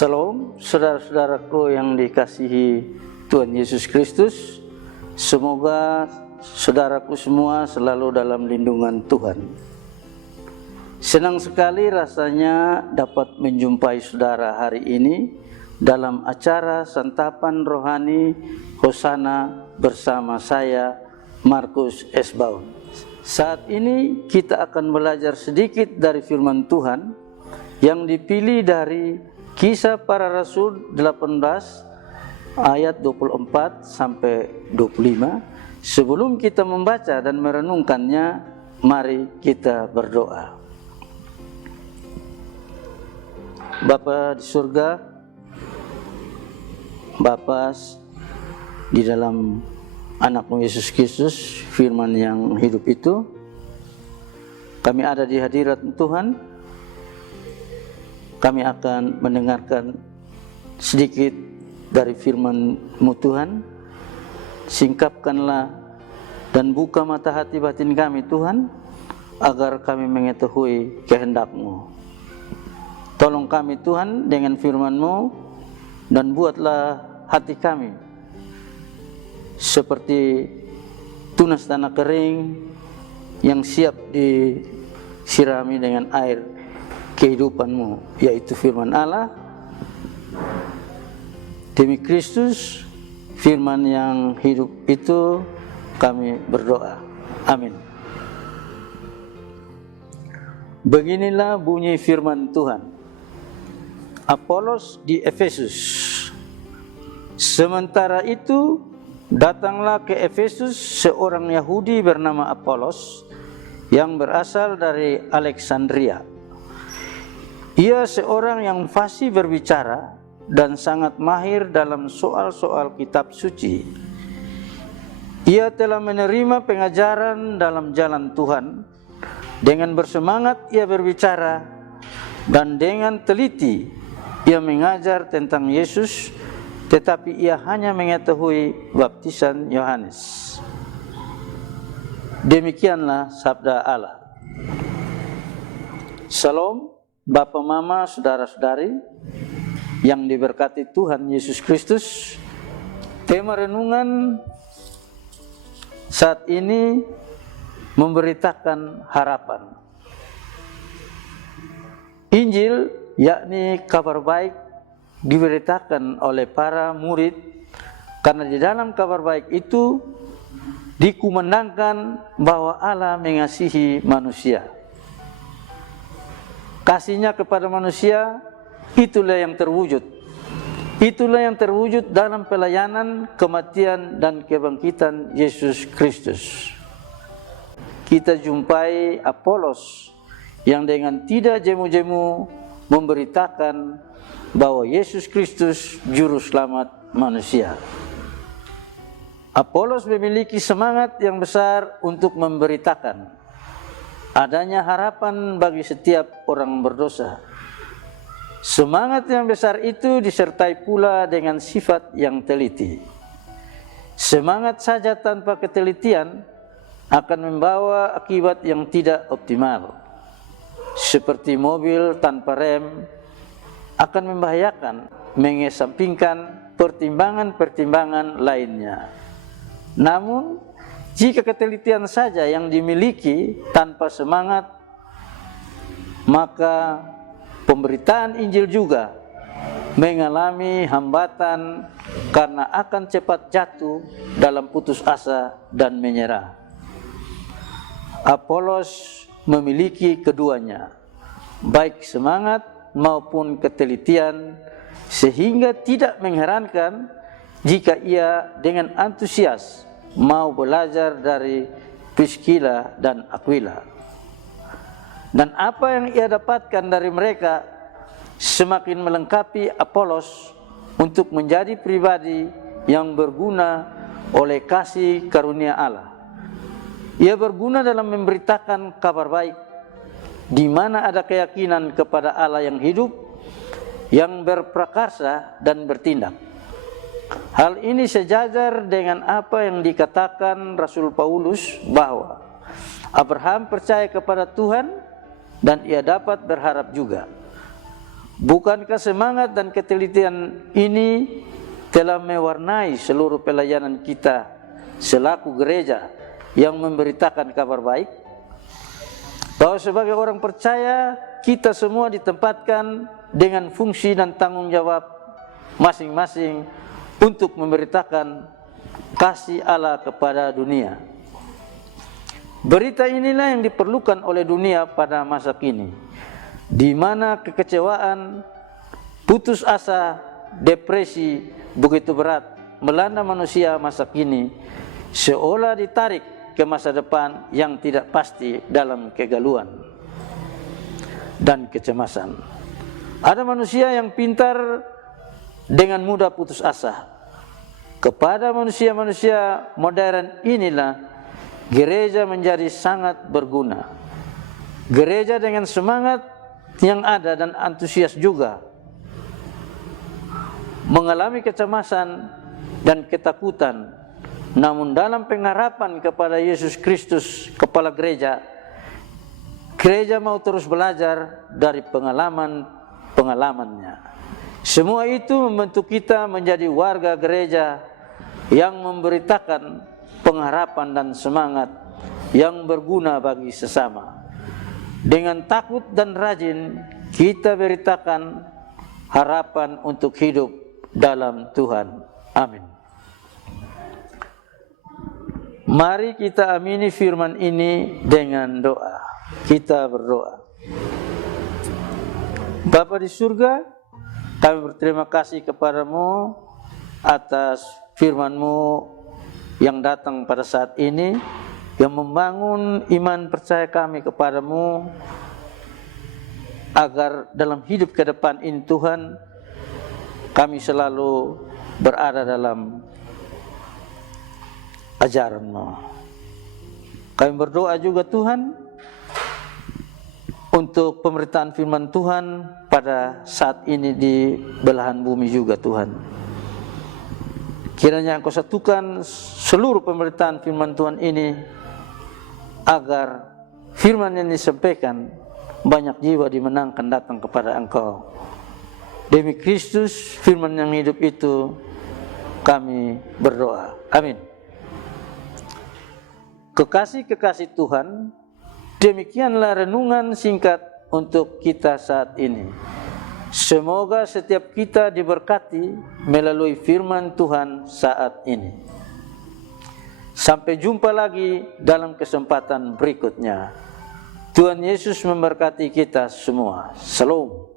Salam, saudara-saudaraku yang dikasihi Tuhan Yesus Kristus. Semoga saudaraku semua selalu dalam lindungan Tuhan. Senang sekali rasanya dapat menjumpai saudara hari ini dalam acara santapan rohani Hosana bersama saya, Markus Esbaun. Saat ini kita akan belajar sedikit dari firman Tuhan yang dipilih dari Kisah Para Rasul 18 ayat 24 sampai 25. Sebelum kita membaca dan merenungkannya, mari kita berdoa. Bapa di surga, Bapa di dalam Anak-Mu Yesus Kristus, firman yang hidup itu, kami ada di hadirat Tuhan. Kami akan mendengarkan sedikit dari firman-Mu Tuhan. Singkapkanlah dan buka mata hati batin kami Tuhan, agar kami mengetahui kehendak-Mu. Tolong kami Tuhan dengan firman-Mu, dan buatlah hati kami seperti tunas tanah kering yang siap disirami dengan air kehidupan-Mu, yaitu firman Allah. Demi Kristus, firman yang hidup itu, kami berdoa. Amin. Beginilah bunyi firman Tuhan. Apolos di Efesus. Sementara itu, datanglah ke Efesus seorang Yahudi bernama Apolos yang berasal dari Alexandria. Ia seorang yang fasih berbicara dan sangat mahir dalam soal-soal kitab suci. Ia telah menerima pengajaran dalam jalan Tuhan. Dengan bersemangat ia berbicara, dan dengan teliti ia mengajar tentang Yesus, tetapi ia hanya mengetahui baptisan Yohanes. Demikianlah sabda Allah. Salam, Bapak, Mama, saudara-saudari yang diberkati Tuhan Yesus Kristus. Tema renungan saat ini memberitakan harapan. Injil, yakni kabar baik, diberitakan oleh para murid karena di dalam kabar baik itu dikumandangkan bahwa Allah mengasihi manusia. Kasihnya kepada manusia, itulah yang terwujud. Itulah yang terwujud dalam pelayanan, kematian, dan kebangkitan Yesus Kristus. Kita jumpai Apolos yang dengan tidak jemu-jemu memberitakan bahwa Yesus Kristus juru selamat manusia. Apolos memiliki semangat yang besar untuk memberitakan adanya harapan bagi setiap orang berdosa. Semangat yang besar itu disertai pula dengan sifat yang teliti. Semangat saja tanpa ketelitian akan membawa akibat yang tidak optimal. Seperti mobil tanpa rem akan membahayakan, mengesampingkan pertimbangan-pertimbangan lainnya. Namun, jika ketelitian saja yang dimiliki tanpa semangat, maka pemberitaan Injil juga mengalami hambatan karena akan cepat jatuh dalam putus asa dan menyerah. Apolos memiliki keduanya, baik semangat maupun ketelitian, sehingga tidak mengherankan jika ia dengan antusias mau belajar dari Priscilla dan Aquila. Dan apa yang ia dapatkan dari mereka semakin melengkapi Apolos untuk menjadi pribadi yang berguna oleh kasih karunia Allah. Ia berguna dalam memberitakan kabar baik, di mana ada keyakinan kepada Allah yang hidup, yang berprakarsa dan bertindak. Hal ini sejajar dengan apa yang dikatakan Rasul Paulus bahwa Abraham percaya kepada Tuhan dan ia dapat berharap juga. Bukankah semangat dan ketelitian ini telah mewarnai seluruh pelayanan kita selaku gereja yang memberitakan kabar baik? Bahwa sebagai orang percaya, kita semua ditempatkan dengan fungsi dan tanggung jawab masing-masing untuk memberitakan kasih Allah kepada dunia. Berita inilah yang diperlukan oleh dunia pada masa kini, di mana kekecewaan, putus asa, depresi begitu berat melanda manusia masa kini, seolah ditarik ke masa depan yang tidak pasti dalam kegalauan dan kecemasan. Ada manusia yang pintar dengan mudah putus asa. Kepada manusia-manusia modern inilah gereja menjadi sangat berguna. Gereja dengan semangat yang ada dan antusias juga mengalami kecemasan dan ketakutan, namun dalam pengharapan kepada Yesus Kristus, kepala gereja, gereja mau terus belajar dari pengalaman-pengalamannya. Semua itu membentuk kita menjadi warga gereja yang memberitakan pengharapan dan semangat yang berguna bagi sesama. Dengan takut dan rajin kita beritakan harapan untuk hidup dalam Tuhan. Amin. Mari kita amini firman ini dengan doa. Kita berdoa. Bapa di surga, kami berterima kasih kepadamu atas firman-Mu yang datang pada saat ini, yang membangun iman percaya kami kepadamu, agar dalam hidup ke depan ini Tuhan, kami selalu berada dalam ajaran-Mu. Kami berdoa juga Tuhan untuk pemberitaan firman Tuhan pada saat ini di belahan bumi juga Tuhan. Kiranya Engkau satukan seluruh pemberitaan firman Tuhan ini, agar firman yang disampaikan banyak jiwa dimenangkan datang kepada Engkau. Demi Kristus firman yang hidup itu kami berdoa. Amin. Kekasih-kekasih Tuhan, demikianlah renungan singkat untuk kita saat ini. Semoga setiap kita diberkati melalui firman Tuhan saat ini. Sampai jumpa lagi dalam kesempatan berikutnya. Tuhan Yesus memberkati kita semua. Shalom.